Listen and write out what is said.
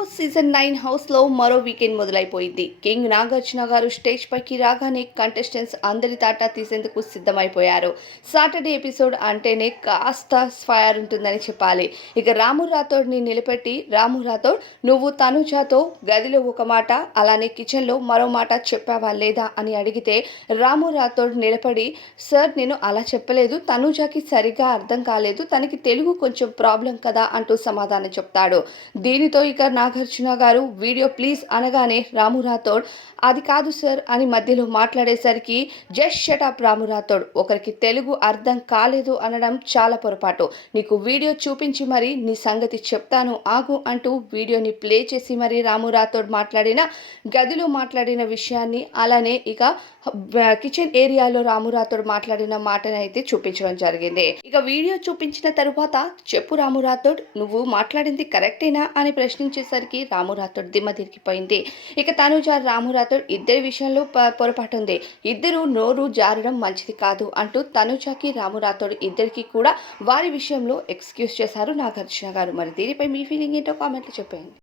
Boss season nine హౌస్లో మరో weekend మొదలైపోయింది. King Nagarjuna గారు స్టేజ్ పైకి రాగానే కంటెస్టెంట్స్ అందరి తాటా తీసేందుకు సిద్ధమైపోయారు. సాటర్డే ఎపిసోడ్ అంటేనే కాస్త ఫైర్ ఉంటుందని చెప్పాలి. ఇక రాము రాథోడ్ని నిలబెట్టి రాము రాథోడ్ నువ్వు తనుజాతో గదిలో ఒక మాట అలానే కిచెన్లో మరో మాట చెప్పావా లేదా? అని అడిగితే రాము రాథోడ్ నిలబడి సార్ నేను అలా చెప్పలేదు. తనుజాకి సరిగా అర్థం కాలేదు. తనకి తెలుగు కొంచెం ప్రాబ్లం కదా అంటూ సమాధానం చెప్తాడు. దీనితో ఇక నాగార్జున గారు వీడియో ప్లీజ్ అనగానే రాము రాథోడ్ అది కాదు సార్ అని మధ్యలో మాట్లాడేసరికి just shut up Ramu Rathod ఒకరికి తెలుగు అర్థం కాలేదు అనడం చాలా పొరపాటు. నీకు వీడియో చూపించి మరి నీ సంగతి చెప్తాను ఆగు అంటూ వీడియోని ప్లే చేసి మరి రాము రాథోడ్ మాట్లాడిన గదిలో మాట్లాడిన విషయాన్ని అలానే ఇక కిచెన్ ఏరియాలో రాము రాథోడ్ మాట్లాడిన మాటని అయితే చూపించడం జరిగింది. ఇక వీడియో చూపించిన తరువాత చెప్పు రాము రాథోడ్ నువ్వు మాట్లాడింది కరెక్టేనా అని ప్రశ్నించేసరికి రాము రాథోడ్ దిమ్మ తిరిగిపోయింది. ఇక తనుజ రాము రాథోడ్ ఇద్దరి విషయంలో పొరపాటు ఉంది. ఇద్దరు నోరు జారడం మంచిది కాదు అంటూ తనుజకి రాము రాథోడ్ ఇద్దరికి కూడా వారి విషయంలో ఎక్స్క్యూజ్ చేశారు నాగార్జున గారు. మరి దీనిపై మీ ఫీలింగ్ ఏంటో కామెంట్లు చెప్పేయండి.